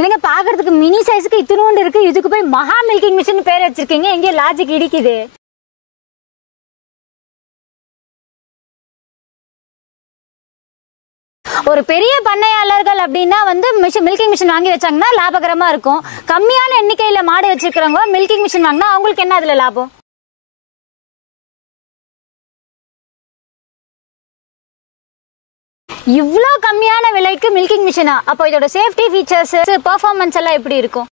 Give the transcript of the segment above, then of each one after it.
நீங்க பாக்குறதுக்கு மினி சைஸ்க்கு இத்தனோண்டு இருக்கு, இதுக்கு போய் மகா மில்கிங் மிஷின் பேர் வச்சிருக்கீங்க. எங்க லாஜிக் இடிக்குது? ஒரு பெரிய பண்ணையாளர்கள் அப்படின்னா மில்கிங் மிஷின் வாங்கி வச்சாங்கன்னா லாபகரமா இருக்கும். கம்மியான எண்ணிக்கையில மாடு வச்சிருக்கிறவங்க மில்கிங் மிஷின் வாங்கினா அவங்களுக்கு என்ன அதுல லாபம்? இவ்ளோ கம்மியான விலைக்கு மில்கிங் மிஷினா? அப்போ இதோட சேஃப்டி ஃபீச்சர்ஸ், பெர்ஃபார்மன்ஸ் எல்லாம் எப்படி இருக்கும்?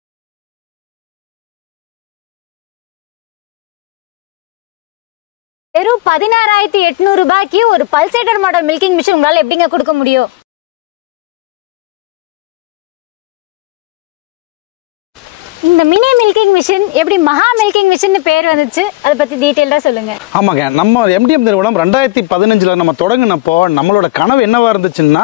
வெறும் 16,800 ரூபாய்க்கு ஒரு பல்சேட்டர் மாடல் மில்கிங் மிஷின் உங்களால எப்படிங்க கொடுக்க முடியும்? இந்த மினி மில்கிங் மிஷின் எப்படி மகா மில்கிங் மிஷின் பேர் வந்துச்சு, அதை பத்தி டீடைலா சொல்லுங்க. ஆமாங்க, நம்ம எம்டிஎம் நிறுவனம் 2015 நம்ம தொடங்கினப்போ நம்மளோட கனவு என்னவா இருந்துச்சுன்னா,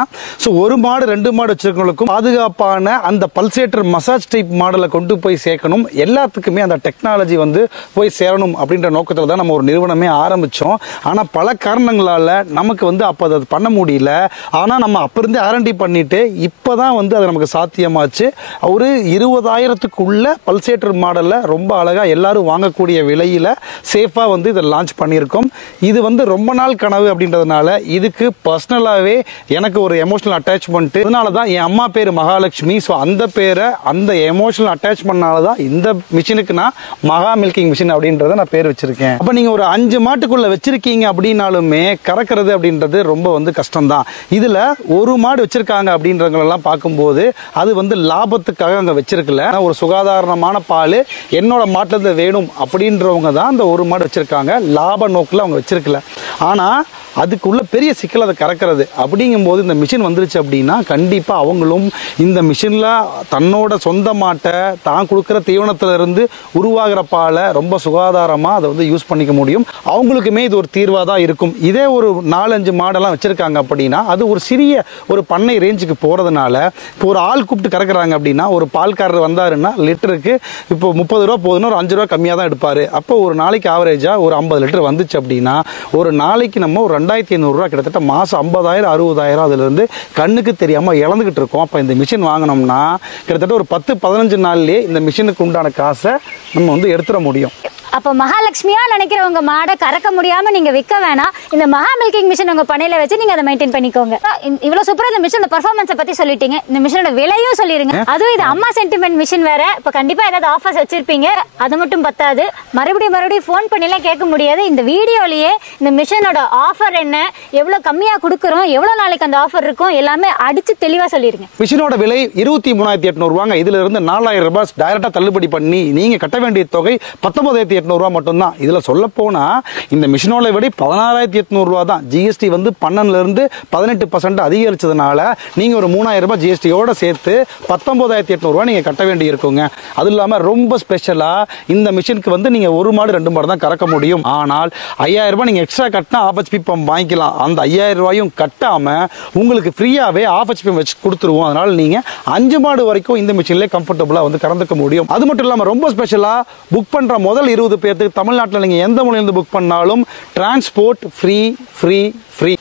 ஒரு மாடு 2 மாடு வச்சிருக்கவங்களுக்கும் பாதுகாப்பான அந்த பல்சேட்டர் மசாஜ் டைப் மாடலை கொண்டு போய் சேர்க்கணும், எல்லாத்துக்குமே அந்த டெக்னாலஜி போய் சேரணும் அப்படின்ற நோக்கத்தில் தான் நம்ம ஒரு நிறுவனமே ஆரம்பிச்சோம். ஆனா பல காரணங்களால நமக்கு அப்ப அதை பண்ண முடியல. ஆனா நம்ம அப்ப இருந்து ஆரண்டி பண்ணிட்டு இப்பதான் அது நமக்கு சாத்தியமாச்சு. ஒரு 20,000க்குள்ள பல்சேட்டர் மாடல்ல ரொம்ப அழகா எல்லாரும் வாங்கக்கூடிய விலையில சேஃபா இதை லான்ச் பண்ணியிருக்கோம். இது ரொம்ப நாள் கனவு அப்படின்றதுனால இதுக்கு பர்சனலாவே எனக்கு ஒரு எமோஷனல் அட்டாச்மெண்ட். அதனாலதான் என் அம்மா பேரு மகாலட்சுமி. ஸோ அந்த பேரை அந்த எமோஷனல் அட்டாச்மெண்ட்னாலதான் இந்த மிஷினுக்கு நான் மகா மில்கிங் மிஷின் அப்படின்றத நான் பேர் வச்சிருக்கேன். அப்ப நீங்க ஒரு 5 மாட்டுக்குள்ள வச்சிருக்கீங்க அப்படின்னாலுமே கறக்கிறது அப்படின்றது ரொம்ப கஷ்டம் தான். இதுல ஒரு மாடு வச்சிருக்காங்க அப்படின்றவங்களெல்லாம் பார்க்கும்போது அது லாபத்துக்காக அங்க வச்சிருக்கல. ஒரு சுகாதாரமான பால் என்னோட மாட்டுல வேணும் அப்படின்றவங்க தான் அந்த ஒரு மாடு வச்சிருக்காங்க. லாப நோக்கில் அவங்க வச்சிருக்கல. ஆனா அதுக்குள்ள பெரிய சிக்கல் அதை கறக்கிறது. அப்படிங்கும்போது இந்த மிஷின் வந்துருச்சு அப்படின்னா கண்டிப்பா அவங்களும் இந்த மிஷின்ல தன்னோட சொந்த மாட்டை தான் கொடுக்குற தீவனத்துல இருந்து உருவாகிற பாலை ரொம்ப சுகாதாரமா அதை யூஸ் பண்ணிக்க முடியும். அவங்களுக்குமே இது ஒரு தீர்வா தான் இருக்கும். இதே ஒரு 4-5 மாடெல்லாம் வச்சிருக்காங்க அப்படின்னா அது ஒரு சிறிய ஒரு பண்ணை ரேஞ்சுக்கு போறதுனால இப்போ ஒரு ஆள் கூப்பிட்டு கறக்குறாங்க அப்படின்னா ஒரு பால்காரர் வந்தாருன்னா லிட்டருக்கு இப்போ 30 ரூபா போதுன்னா ஒரு 5 ரூபா கம்மியா தான் எடுப்பாரு. அப்போ ஒரு நாளைக்கு ஆவரேஜா ஒரு 50 லிட்டர் வந்துச்சு அப்படின்னா ஒரு நாளைக்கு நம்ம ஒரு 2,500 ரூபா கிட்டத்தட்ட மாசம் 50,000 60,000 அதுல இருந்து கண்ணுக்கு தெரியாம இழந்துகிட்டு இருக்கோம். அப்ப இந்த மிஷின் வாங்கினோம்னா கிட்டத்தட்ட ஒரு 10-15 நாள்லயே இந்த மிஷினுக்கு உண்டான காசை நம்ம எடுத்துட முடியும். அப்ப மகாலட்சுமியா நினைக்கிறவங்க மாடை கறக்க முடியாம நீங்க விற்க வேணாம். இந்த மகா மில்கிங் மிஷின் உங்க பண்ணையில வச்சு நீங்க அதை மெயின்டைன் பண்ணிக்கோங்க. இவ்வளவு சூப்பரா இந்த மிஷினோட பெர்ஃபார்மன்ஸை பத்தி சொல்லிட்டீங்க. இந்த மிஷினோட விலையும் சொல்லிருங்க. அதுவும் இது அம்மா சென்டிமெண்ட் மிஷின் வேற. இப்ப கண்டிப்பா ஏதாவது ஆஃபர்ஸ் வச்சிருப்பீங்க. அது மட்டும் பத்தாது, மறுபடியும் ஃபோன் பண்ணிலாம் கேட்க முடியாது. இந்த வீடியோலயே இந்த மிஷினோட ஆஃபர் என்ன, எவ்வளவு கம்மியா கொடுக்குறோம், எவ்வளவு நாளைக்கு அந்த ஆஃபர் இருக்கும், எல்லாமே அடிச்சு தெளிவா சொல்லிருங்க. மிஷினோட விலை 23,800 ரூபாங்க. இதுல இருந்து 4,000 ரூபாய் டைரக்டா தள்ளுபடி பண்ணி நீங்க கட்ட வேண்டிய தொகை 19,800 ரூபா மட்டும்தான். இதுல சொல்ல போனா இந்த மிஷினோட விட 16,800 ரூபா தான். ஜிஎஸ்டி 12% இருந்து 18% அதிகரிச்சதுனால நீங்க ஒரு 3,000 ரூபாய் ஜிஎஸ்டியோட சேர்த்து 19,800 ரூபாய் நீங்க கட்ட வேண்டி இருக்குங்க. அது இல்லாம ரொம்ப ஸ்பெஷலா இந்த மிஷினுக்கு நீங்க ஒரு மாடு 2 மாடு தான் கறக்க முடியும். ஆனால் 5,000 ரூபாய் நீங்க எக்ஸ்ட்ரா கட்டினா ஆஃப் ஹெச்பி பம்ப் வாங்கிக்கலாம். அந்த 5,000 ரூபாயும் கட்டாம உங்களுக்கு ஃப்ரீயாவே ஆஃப் ஹெச்பி வச்சு கொடுத்துருவோம். அதனால நீங்க 5 மாடு வரைக்கும் இந்த மிஷின்ல கம்ஃபர்டபுளா கறந்துக்க முடியும். அது மட்டும் இல்லாம ரொம்ப ஸ்பெஷலா புக் பண்ற முதல் 20 பேருக்கு தமிழ்நாட்டில் நீங்க எந்த மொழியிலிருந்து புக் பண்ணாலும் டிரான்ஸ்போர்ட் ஃப்ரீ.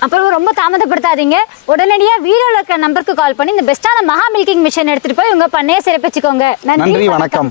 அப்புறம் ரொம்ப தாமதப்படுத்தாதீங்க, உடனடியா வீடியோல இருக்கிற நம்பருக்கு கால் பண்ணி இந்த பெஸ்டான மகா மில்கிங் மிஷின் எடுத்துட்டு போய் உங்க பண்ணையை சிறப்பிச்சுக்கோங்க. நன்றி, வணக்கம்.